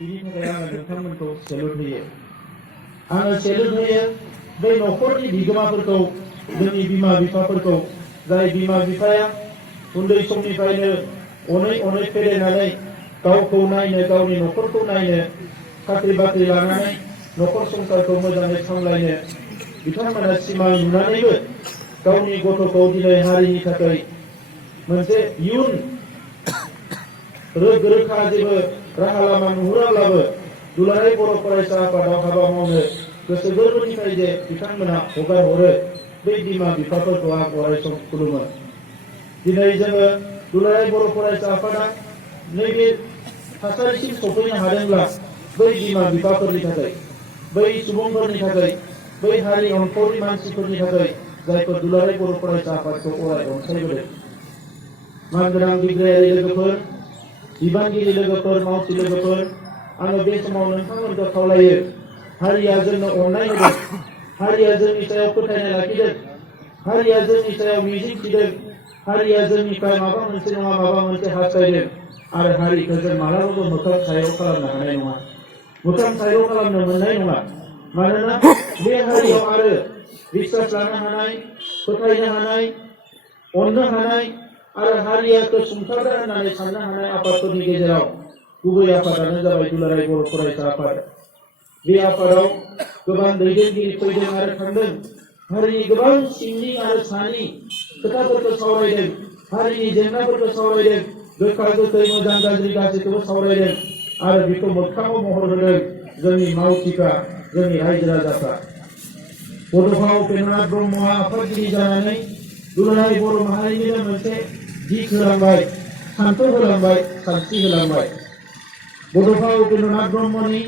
बिनि थाखाय आङो नोंथांमोनखौ सेलुट होयो। आङो सेलुट होयो बै न'खरनि बिगोमाफोरखौ, जोंनि बिमा बिफाफोरखौ, जाय बिमा बिफाया उन्दै समनिफ्रायनो अनै अनै फेदेरनानै गावखौ नायनो, गावनि न'खरखौ नायनो, साख्रि बाख्रि लानानै न'खर संसारखौ मोजाङै सामलायनो बिथांमोना सिमां नुनानैबो गावनि गथ'खौ दिनै हारिनि थाखाय मोनसे इयुन रोखा जेबो राहा लामा नुहुराब्लाबो दुलाराय बर' फरायसा आफादाव हाबा मावनो गोसो गोरबोनिफ्राय जे बिथांमोना हगार हरो, बै बिमा बिफाफोरखौ आं अराय सम खुलुमो। दिनै जोङो दुलाराय बर' फरायसा आफादा नैबे थासारिसिम सफैनो हादोंब्ला बै बिमा बिफाफोरनि थाखाय, बै सुबुंफोरनि थाखाय, बै हारि अनफावरि मानसिफोरनि थाखाय जायफोर दुलाराय बर' फरायसा आफादखौ अराय अनसायबोदों। मानगोनां बिग्रायारि लोगोफोर, बिबानगिरि लोगोफोर, मावथि लोगोफोर, आङो बे समाव नोंथांमोनखौ खावलायो, हारिया जोंनो अननाय होदों, हारिया जोंनि सायाव फोथायनाय लाखिदों, हारिया जोंनि सायाव मिजिं थिदों, हारिया जोंनिफ्राय माबा मोनसे नङा माबा मोनसे हास्थायदों, आरो हारिखौ जों मालाबाबो मोखां सायाव खालामनो हानाय नङा, मोखां सायाव खालामनो मोननाय नङा। मानोना बे हारियाव आरो बिश्वास लानो हानाय, फोथायनो हानाय, अननो हानाय आरो हारियाखौ सुंथाग्रा होननानै साननो हानाय आफादफोरनि गेजेराव गुबै आफादानो जाबाय दुलाराय बर' फरायसा आफाद। बे आफादाव गोबां दैदेनगिरि फैदों आरो थांदों, हारिनि गोबां सिंनि आरो सानि खोथाफोरखौ सावरायदों, हारिनि जेंनाफोरखौ सावरायदों, गोखा गोखै मोजां गाज्रि गासैखौबो सावरायदों, आरो बेखौ मोगथाङाव महर होदों जोंनि मावथिफ्रा, जोंनि रायजो राजाफ्रा। बड'फा उपेन्द्रनाथ ब्रह्मआ आफादगिरि जानानै दुलाराय बर' माहारिनिनो मोनसे दिग होलांबाय, सान्थौ होलांबाय, सानस्रि होलांबाय। बड'फा उपेन्द्रनाथ ब्रह्मनि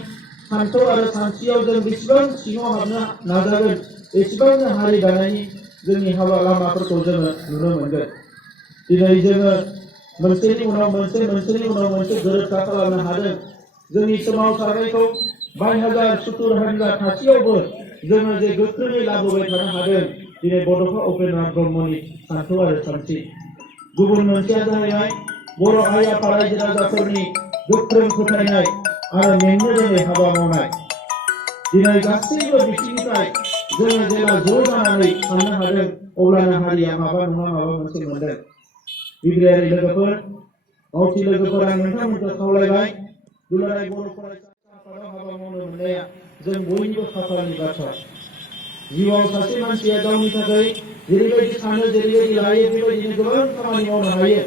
सान्थौ आरो सानस्रियाव जों बेसेबां सिङाव हाबनो नाजागोन, एसेबांनो हारि दानायनि जोंनि हाबा लामाफोरखौ जोङो नुनो मोनगोन। दिनै जोङो मोनसेनि उनाव मोनसे, मोनसेनि उनाव मोनसे गोरोबथा खालामनो हादों। जोंनि सोमावसारनायखौ 22,000 हानजा थासेयावबो जोङो जे गोख्रोङै लाबोबाय थानो हादों, दिनै बड'फा उपेन्द्रनाथ ब्रह्मनि सान्थौ आरो सानस्रि। गुबुन मोनसेया जाहैबाय बर' आइ आफा रायजो राजाफोरनि गोख्रों फोथायनाय आरो मेंनो रोङै हाबा मावनाय। दिनै गासैबो बिथिंनिफ्राय जोङो जेब्ला ज' जानानै साननो हादों, अब्लानो हारिया माबा नङा माबा मोनसे मोनदों। बिग्रायारि लोगोफोर, मावथि लोगोफोर, आं नोंथांमोनखौ खावलायबाय, दुलाराय बर' फरायसा आफादाव हाबा मावनो मोननाया जों बयनिबो खाफालनि बाथ्रा। जिउआव सासे मानसिया गावनि थाखाय जेरैबायदि सानो, जेरैबायदि लायो, बेबायदिनो गोबां खामानि मावनो हायो।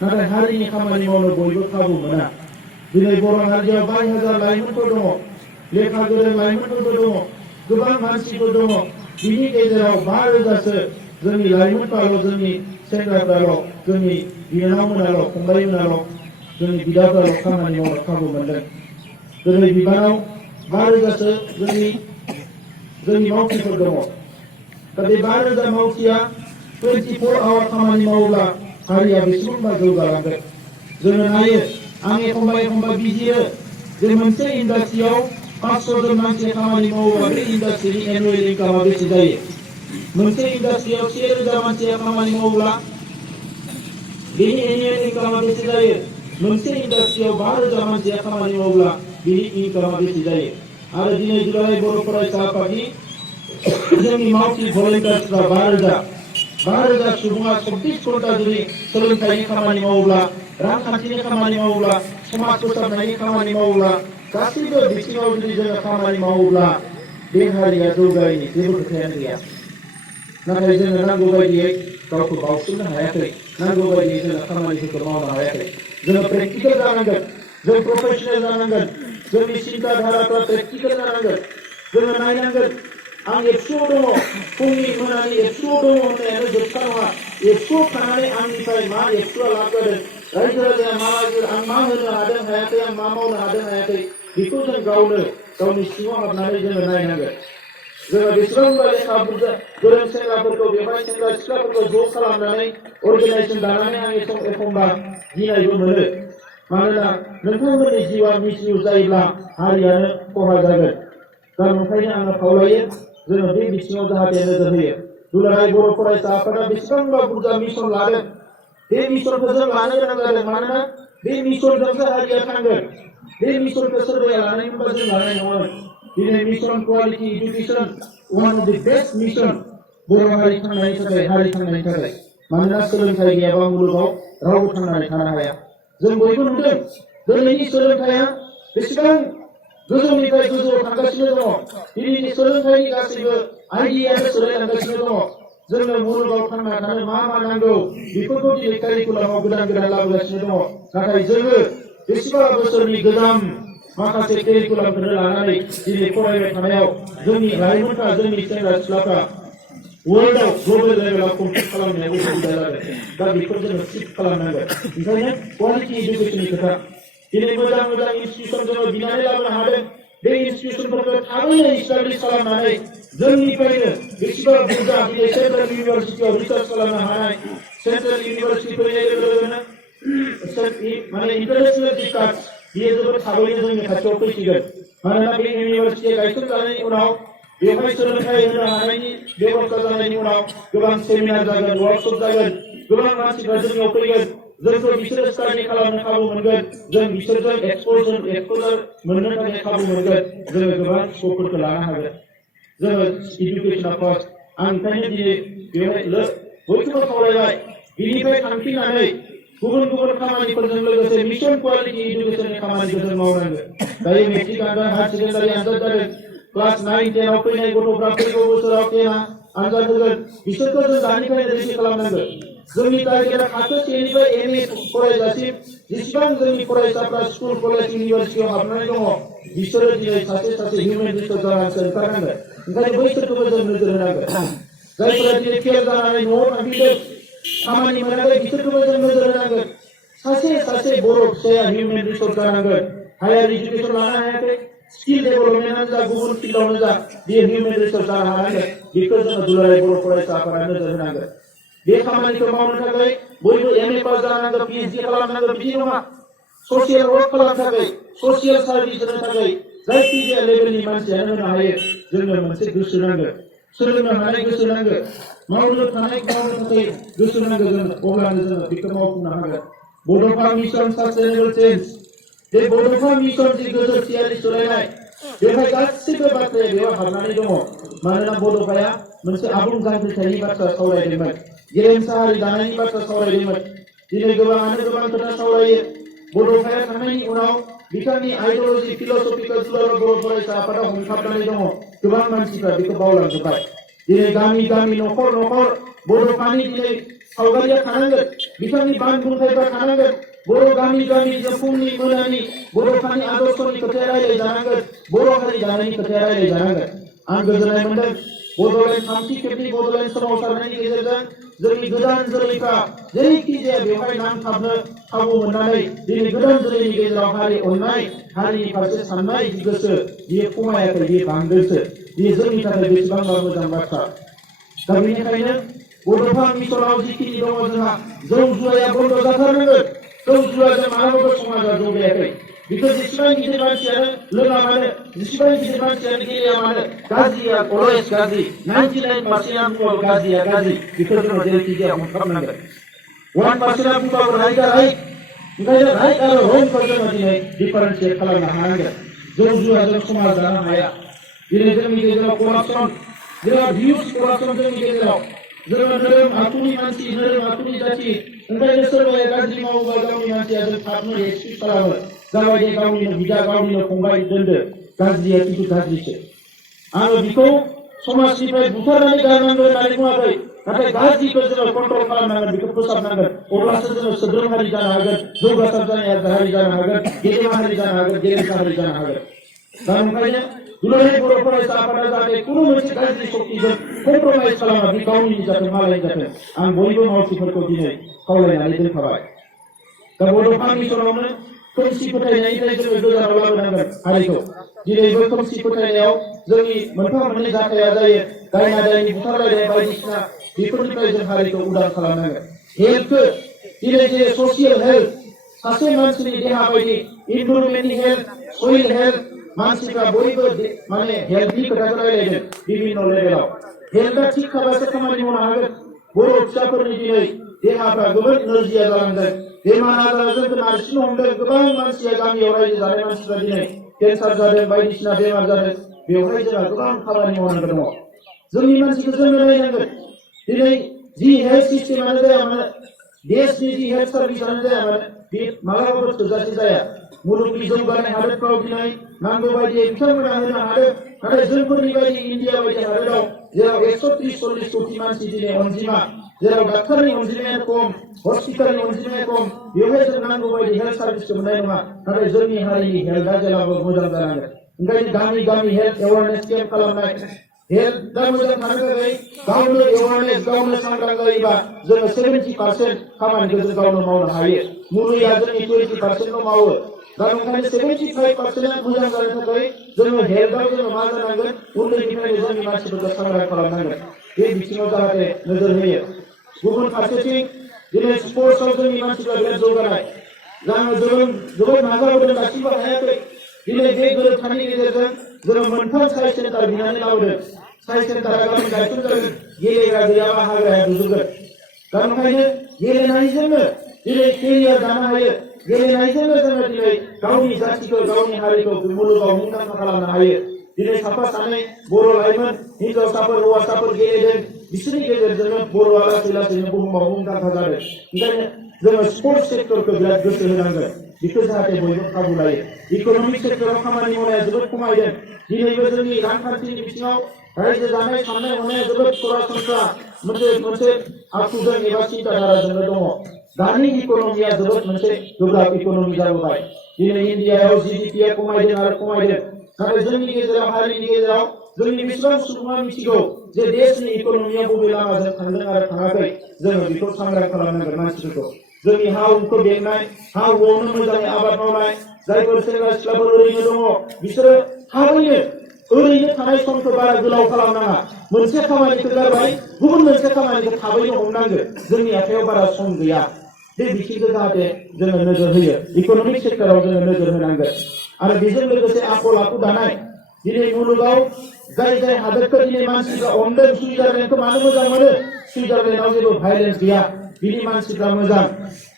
नाथाय हारिनि खामानि मावनो बयबो खाबु मोना। दिनै बर' हारियाव 22,000 लाइमोनफोर दङ, लेखा गोरों लाइमोनफोरबो दङ, गोबां मानसिफोर दङ। बिनि गेजेराव 5,000सो जोंनि लाइमोनफ्राल', जोंनि सेंग्राफ्राल', जोंनि बिनानावमोनाल', फंबायमोनाल', जोंनि बिदाफ्राल' खामानि मावनो खाबु मोनदों। दिनै बिबानाव 5,000सो जोंनि मावथिफोर दङ। दा बे 5,000 मावथिया 24 आवार खामानि मावोब्ला हारिया बेसेबांबा जौगालांगोन। जोङो नायो, आं एखम्बा एखम्बा बिजिरो जे मोनसे इन्डास्ट्रियाव 500 जन मानसिया खामानि मावोब्ला बे इन्डास्ट्रिनि एनुवेल इनकामा बेसे जायो? मोनसे इन्डास्ट्रियाव 1,000 मानसिया खामानि मावोब्ला बेनि एनुवेल इनकामा बेसे जायो? मोनसे इन्डास्ट्रियाव 5,000 मानसिया खामानि मावोब्ला बेनि इनकामा बेसे जायो? आरो दिनै दुलाराय बर' फरायसा आफादनि जोंनि मावथि भलेन्टियार्सफ्रा 5,000 सुबुङा 24 घन्टा जुदि सोलोंथाइनि खामानि मावोब्ला, रांखान्थिनि खामानि मावोब्ला, समाज फोसाबनायनि खामानि मावोब्ला, गासैबो बिथिङाव जुदि जोङो खामानि मावोब्ला बे हारिया जौगायैनि जेबो खोथायानो गैया। नाथाय जोङो नांगौ बायदियै गावखौ बावसोमनो हायाखै, नांगौ बायदियै जोङो खामानिफोरखौ मावनो हायाखै। जोङो प्रेक्टिकेल जानांगोन, जों प्रफेसनेल जानांगोन, जोंनि सिन्था धाराफ्रा प्रेक्टिकेल जानांगोन। जोङो नायनांगोन, आं एबसुआव दङ, फुंनि मोनानि एबसुआव दङ होननायानो जोबथा नङा। एबसुआव थानानै आंनिफ्राय मा एबसुआ लाब जादों, रायजो राजाया मा लाब, आं मा होनो हादों हायाखै, आं मा मावनो हादों हायाखै, बेखौ जों गावनो गावनि सिङाव हाबनानै जोङो नायनांगोन। जोङो बेसेबांबा लेखा बुरजा गोरों सेंग्राफोरखौ, बेवहाय सेंग्रा सिख्लाफोरखौ ज' खालामनानै अर्गेनाइजेसन दानानै आं एखम्बा गिनायबो मोनो। मानोना नोंथांमोननि जिउआ मिसइउज जायोब्ला हारियानो खहा जागोन। दा ओंखायनो आङो खावलायो, जोङो बे बिथिङाव जाहाथे नोजोर होयो। दुलाराय बर' फरायसा आफादा बेसेबांबा बुरजा मिशन लादों, बे मिशनखौ जों लानो गोनां जादों। मानोना बे मिशनजोंसो हारिया थांगोन। बे मिशनखौ सोरबाया लानाय मोनबा जों लानाय नङामोन दिनै mission quality education one of द बेस्ट मिशन बर' हारि थांनायनि थाखाय हारि थांनायनि थाखाय मानोना सोलोंथाइ गैयाबा मुलुगाव रावबो थांनानै थानो हाया जों बयबो नुदों दिनैनि सोलोंथाइया बेसेबां गोजौनिफ्राय गोजौआव थांगासिनो दङ दिनैनि सोलोंथाइनि गासैबो आइडियायानो सोलायलांगासिनो दङ जोंनो मुलुगाव थांना थानो मा मा नांगौ बेफोरखौ दिनै कारिकुलामाव गोदान गोदान लाबोगासिनो दङ नाथाय जोङो बेसेबा बोसोरनि गोजाम माखासे कारिकुलामखौनो लानानै दिनै फरायबाय थानायाव जोंनि लाइमोनफ्रा जोंनि सेंग्रा सिख्लाफ्रा वर्ल्डआव ग्लबेल लेभेलाव कम्पिट खालामनायाव उसुबिदा जादों दा बेखौ जोङो शिफ्ट खालामनांगोन ओंखायनो क्वालिटी एडुकेशननि खोथा दिनै मोजां मोजां इनस्टिट्यूशन जोङो बिनानै लाबोनो हादों बे इनस्टिट्यूशनफोरखौ थाबैनो इस्टाब्लिश खालामनानै जोंनिफ्रायनो बेसेबा बुरजा दिनै सेन्ट्रेल इउनिभारसिटियाव रिसार्च खालामनो हानाय सेन्ट्रेल इउनिभारसिटि फैनाय लोगो लोगोनो माने इन्टारनेशनेल रिसार्च बियो जोबोद थाबैनो जोंनि खाथियाव फैसिगोन मानोना बे इउनिभारसिटिया गायसनजानायनि उनाव बेवहाय सोलोंथाइ होनो हानायनि बेबस्था जानायनि उनाव गोबां सेमिनार जागोन वर्कशप जागोन गोबां मानसिफ्रा जोंनियाव फैगोन जोंखौ बिसोरो स्टाडि खालामनो खाबु मोनगोन जों बिसोरजों एक्सपोजार मोननो थाखाय खाबु मोनगोन जोङो गोबां स्कपफोरखौ लानो हागोन जोङो इडुकेशना फार्स्ट आं ओंखायनो दिनै बेवहाय बयखौबो खावलायबाय बिनिफ्राय थांफिननानै गुबुन गुबुन खामानिफोरजों लोगोसे मिशन क्वालिटी एडुकेशननि खामानिखौ जों मावनांगोन दायो मेट्रिक आनजाद हायार सेकेन्डारि आनजाद जादों क्लास 9 10 आव फैनाय गथ'फ्रा फैगौ बोसोराव 10 आनजाद होगोन बिसोरखौ जों दानिफ्रायनो रेडि खालामनांगोन जोंनि टारगेटआ थाखो 1 निफ्राय एमए फरायजासिम जेसेबां जोंनि फरायसाफ्रा स्कुल कलेज इउनिभारसिटियाव हाबनानै दङ बिसोरो दिनै सासे सासे हिउमेन रिसोर्स जानानैसो ओंखारनांगोन ओंखायनो बैसोरखौबो जों नोजोर होनांगोन जायफोरा दिनै फेल जानानै न'आव थांफिनदों खामानि मोनाखै बिसोरखौबो जों नोजोर होनांगोन सासे सासे बर' फिसाया हिउमेन रिसोर्स जानांगोन हायार इडुकेशन लानो हायाखै स्किल डेभेलपमेन्टआनो जा गुबुन फिल्डआवनो जा बेयो हिउमेन रिसोर्स जानो हानांगोन बेखौ जोङो दुलाराय बर' फरायसा आफादा नोजोर होनांगोन बे खामानिखौ मावनो थाखाय बयबो एमए पास जानांगौ पिएचडि खालामनांगौ बिदि नङा ससियेल वर्क खालामनो थाखाय ससियेल सार्भिस होनो थाखाय जायखिजाया लेभेलनि मानसियानो होनो हायो जोंनो मोनसे गोसो नांगौ सोलोंनो हानाय गोसो नांगौ मावनो थाखाय गोसो नांगौ जोंनो अब्लानो जोङो बेखौ मावफुंनो हागोन बड'फा मिशन सास्टेनेबल चेन्ज बे बड'फा मिशन जि गोजोरथियारि सोलायनाय बेवहाय गासैबो बाथ्राया बेयाव हाबनानै दङ मानोना बड'फाया मोनसे आबुं जांख्रिथायनि बाथ्रा सावरायदोंमोन गेरेमसा हारि दानायनि बाथ्रा सावरायदोंमोन दिनै गोबाङानो गोबां खोथा सावरायो बड'फाया थांनायनि उनाव बिथांनि आइडियोल'जि फिलसफिखौ दुलाराय बर' फरायसा आफादाव हमथाबनानै दङ गोबां मानसिफ्रा बेखौ बावलांजोब्बाय दिनै गामि गामि न'खर न'खर बड'फानि दिनै सावगारिया थानांगोन बिथांनि बानबुंथायफ्रा थानांगोन बर' गामि गामि फुंनि मोनानि बड'फानि आदर्शनि खोथाया रायज्लायजानांगोन बर' हारि दानायनि खोथाया रायज्लायजानांगोन आं गोजोननाय मोनदों बड'लेण्ड थामथि खेबनि बड'लेण्ड सोमावसारनायनि गेजेरजों जोंनि गोदान जोलैफ्रा जेरैखि जाया बेवहाय नांथाबनो खाबु मोननानै दिनै गोदान जोलैनि गेजेराव हारि अननाय हारिनि फारसे साननाय गोसो बियो खमायाखै बियो बांदोंसो बियो जोंनि थाखाय बेसेबांबा मोजां बाथ्रा दा बेनिखायनो बड'फा मिशनाव जिखिनि दङ जोंहा जौ जुवाया बन्द जाथारनांगोन जौ जुवाजों मालाबाबो समाजा जौगायाखै बेखौ जेसेबां गिदिर मानसियानो लोङा मानो जेसेबां गिदिर मानसियानो गेलेया मानो गाज्रिया अलवेज गाज्रि 99% बुंबाबो गाज्रिया गाज्रि बेखौ जोङो जेरैखि जाया हमथाबनांगोन 1% बुंबाबो राइटआ राइट ओंखायनो राइट आरो रंखौ जोङो दिनै डिफारेन्सियेट खालामनो हानांगोन जौ जुवाजों समाज दानो हाया दिनै जोंनि गेजेराव करापसन जोंहा भिउस करापसन जोंनि गेजेराव जोङो नोरोम आखुनि मानसि नोरोम आखुनि जाथि ओंखायनो सोरबाया गाज्रि मावोबा गावनि मानसिया जों थाबनो एक्सकिउज खालामो जाबाय दे गावनिनो बिदा गावनिनो फंबाय दोनदो गाज्रिया खिन्थु गाज्रिसो आङो बेखौ समाजनिफ्राय बुथारनानै गारनांगोन होननानै बुङाखै नाथाय गाज्रिखौ जोङो कन्ट्रल खालामनांगोन बेखौ फोसाबनांगोन अब्लासो जोङो सोद्रोम हारि जानो हागोन जौगासार जानाय हारि जानो हागोन गेदेमा हारि जानो हागोन गेरेमसा हारि जानो हागोन दा ओंखायनो दुलाराय बर' फरायसा आफादा जाहाथे खुनु मोनसे गाज्रि शक्तिजों कमप्रमाइज खालामा बे गावनि जाथों मालायनि जाथों आं बयबो मावथिफोरखौ दिनै खावलायनानै दोनखाबाय दा बड'फा मिशनावनो खोमसि फोथायनायनिफ्राय जोङो गोजानाव लाबोनांगोन हारिखौ दिनैबो खोमसि फोथायनायाव जोंनि मोनफा मोननै जाथाया जायो दायना दायनि बुथारलायनाय बायदिसिना बेफोरनिफ्राय जों हारिखौ उदां खालामनांगोन हेल्थखौ दिनै जेरै ससियेल हेल्थ सासे मानसिनि देहा बायदि इनभाइरनमेन्टनि हेल्थ सइल हेल्थ मानसिफ्रा बयबो माने हेल्थनि खोथाखौ रायलायदों बिभिन्न लेभेलाव हेल्थआ थिग थाबासो खामानि मावनो हागोन बर' फिसाफोरनि दिनै देहाफ्रा जोबोद नोरजिया जालांदों बेमार आजारा जोंखौ नारसिननो हमदों गोबां मानसिया गामियाव रायजो जानाय मानसिफ्रा दिनै केन्सार जादों बायदिसिना बेमार जादों बेवहाय जोंहा गोबां खामानि मावनांगौ दङ जोंनि मानसिखौ जोंनो नायनांगोन दिनै जि हेल्थ सिस्टेमानो जाया मानो देशनि जि हेल्थ सार्भिसानो जाया मानो बे मालाबाबो थोजासे जाया मुलुगनि जौगानाय हादोरफ्राव दिनै नांगौ बायदियै बिथांमोना होनो हादों नाथाय जोंफोरनि बायदि इन्डिया बायदि हादोराव जेराव 130-140 कोटि मानसि दिनै अनजिमा जेराव डाक्टारनि अनजिमाया खम हस्पिटालनि अनजिमाया खम बेवहाय जों नांगौ बायदि हेल्थ सार्भिसखौ मोननाय नङा नाथाय जोंनि हारिनि हेल्थआ जेब्लाबो मोजां जानांगोन ओंखायनो गामि गामि हेल्थ एवारनेस केम्प खालामनाय हेल्थआ मोजां थानो थाखाय गावनो एवारनेस गावनो सांग्रां जायोबा जोङो 70% खामानिखौ जों गावनो मावनो हायो मुलुगा जोंनि 20%ल' मावो दा ओंखायनो 75% मोजां जानो थाखाय जोङो हेल्थआव जोङो मा जानांगोन उन्दैनिफ्रायनो जोंनि मानसिफोरखौ सांग्रां खालामनांगोन बे बिथिङाव जाहाथे नोजोर होयो गुबुन फारसेथिं दिनै स्पर्ट्सआव जोंनि मानसिफ्रा बिराद जौगानाय जोङो जोबोद नाजाबोदों दासिमबो हायाखै दिनै बे गोरोबथानि गेजेरजों जोङो मोनथाम साइ सेन्टार बिनानै लाबोदों साइ सेन्टारा गाबोन गायसनजागोन गेलेग्रा गैयाबा हाग्राया गुजोबगोन दा ओंखायनो गेलेनायजोंनो दिनै केरियार दानो हायो गेलेनायजोंनो जोङो दिनै गावनि जाथिखौ गावनि हारिखौ मुलुगाव मुंदांखा खालामनो हायो दिनै साफा सानै बर' लाइमोन हिनजावसाफोर हौवासाफोर गेलेदों बिसोरनि गेजेरजोंनो बर'आ लासै लासैनो बुहुमाव मुंदांखा जादों ओंखायनो जोङो स्पर्ट्स सेक्टरखौ बिराद गोसो होनांगोन बेखौ जाहाथे बयबो खाबु लायो इक'नमिक सेक्टराव खामानि मावनाया जोबोद खमायदों दिनैबो जोंनि रांखान्थिनि बिथिङाव रायजो जानाय साननाय हनाया जोबोद सरासनस्रा मोनसे आखुजों एबा सिन्ताधाराजोंनो दङ दानि इक'नमिया जोबोद मोनसे गोब्राब इक'नमि जाबोबाय दिनै इन्डियायाव जिडिपिआ खमायदों आरो खमायदों नाथाय जोंनि गेजेराव हारिनि गेजेराव जोंनि बेसेबां सुबुङा मिथिगौ जे देशनि इक'नमिया बबे लामाजों थांदों आरो थाङाखै जोङो बेखौ सांग्रां खालामनांगोन मानसिफोरखौ जोंनि हा हुखौ बेंनाय हा हुआवनो मोजाङै आबाद मावनाय जायफोर सेंग्रा सिख्लाफोर ओरैनो दङ बिसोरो थाबैनो ओरैनो थानाय समखौ बारा गोलाव खालामनाङा मोनसे खामानिखौ गारबाय गुबुन मोनसे खामानिखौ थाबैनो हमनांगोन जोंनि आखायाव बारा सम गैया बे बिथिंखौ जाहाथे जोङो नोजोर होयो इक'नमिक सेक्टराव जोङो नोजोर होनांगोन आरो बेजों लोगोसे आखल आखु दानाय दिनै मुलुगाव जाय हादोरखौ दिनै मानसिफ्रा अनदों सुइजारलेण्डखौ मानो मोजां मोनो सुइजारलेण्डआव जेबो भाइलेन्स गैया बिनि मानसिफ्रा मोजां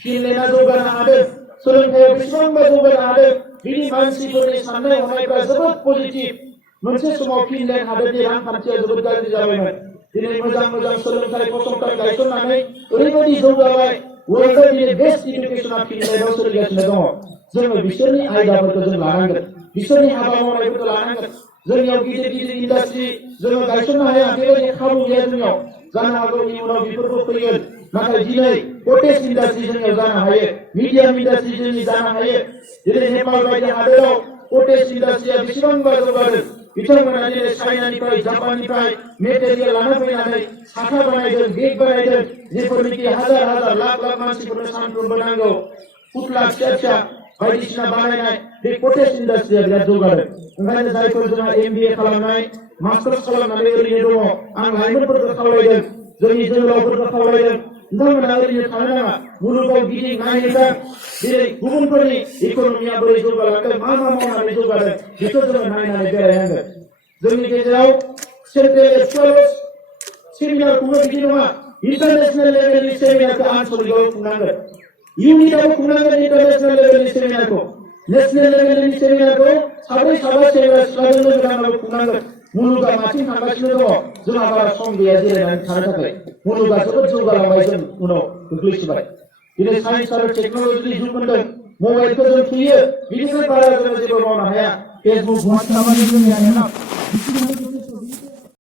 फिनलेण्डआ जौगानो हादों सोलोंथाइयाव बेसेबांबा जौगानो हादों बिनि मानसिफोरनि साननाय हनायफ्रा जोबोद पजिटिभ मोनसे समाव फिनलेण्ड हादोरनि रांखान्थिया जोबोद गाज्रि जाबायमोन दिनै मोजां मोजां सोलोंथाइ फसंथान गायसननानै ओरैबायदि जौगाबाय वर्ल्डआव दिनै बेस्ट इडुकेसना फिनलेण्डआव सोलिगासिनो दङ जोङो बिसोरनि आयदाफोरखौ जों लानांगोन बिसोरनि हाबा मावनायफोरखौ लानांगोन जोंनियाव गिदिर गिदिर इन्डास्ट्रि जोङो गायसननो हाया बेबायदि खाबु गैया जोंनियाव जानो हागौ इयुनाव बेफोरबो फैगोन नाथाय दिनै कटेज इन्डास्ट्रि जोंनियाव जानो हायो मिडियाम इन्डास्ट्रि जोंनि जानो हायो दिनै नेपाल बायदि हादोराव कटेज इन्डास्ट्रिया बेसेबांबा जौगादों बिथांमोना दिनै चाइनानिफ्राय जापाननिफ्राय मेटेरियेल लाना फैनानै साथा बानायदों बेग बानायदों जेफोरनिखि हाजार हाजार लाख लाख मानसिफोरनो सानफ्रोमबो नांगौ पुतला फिसा फिसा बायदिसिना बानायनाय बे कटेज इन्डास्ट्रिया बिराद जौगादों ओंखायनो जायफोर जोंहा MBA खालामनाय मास्टार्स खालामनानै ओरैनो दङ आं लाइमोनफोरखौ खावलायदों जोंनि जोहोलावफोरखौ खावलायदों नोंथांमोना ओरैनो थानो नाङा मुलुगाव गिदिं नायहैथां दिनै गुबुनफोरनि इक'नमिया बोरै जौगालांदों मा मावनानै जौगादों बेखौ जोङो नायनानै बेरायनांगोन जोंनि गेजेराव सेन्ट्रेल एस्कुलार्स सेमिनार खुङो बिदि नङा इन्टारनेशनेल लेभेलनि सेमिनारखौ आनसलिकआव खुंनांगोन इउनिटआव खुंनांगोन इन्टारनेशनेल लेभेलनि सेमिनारखौ नेशनेल लेभेलनि सेमिनारखौ साब्रै साबा सेंग्रा सिख्लाजों लोगो नांनानै खुंनांगोन मुलुगा माथिं थांगासिनो दङ जोंहा बारा सम गैया जिरायनानै थानो थाखाय मुलुगा जोबोद जौगालांबाय जों उनाव गोग्लैसोबाय दिनै साइन्स आरो टेक्न'लजिनि जुग मोनदों मबाइलखौ जों थुयो बिनिफ्राय बारा जोङो जेबो मावनो हाया फेसबुक वाट्सएपआनो जोंनि आखायाव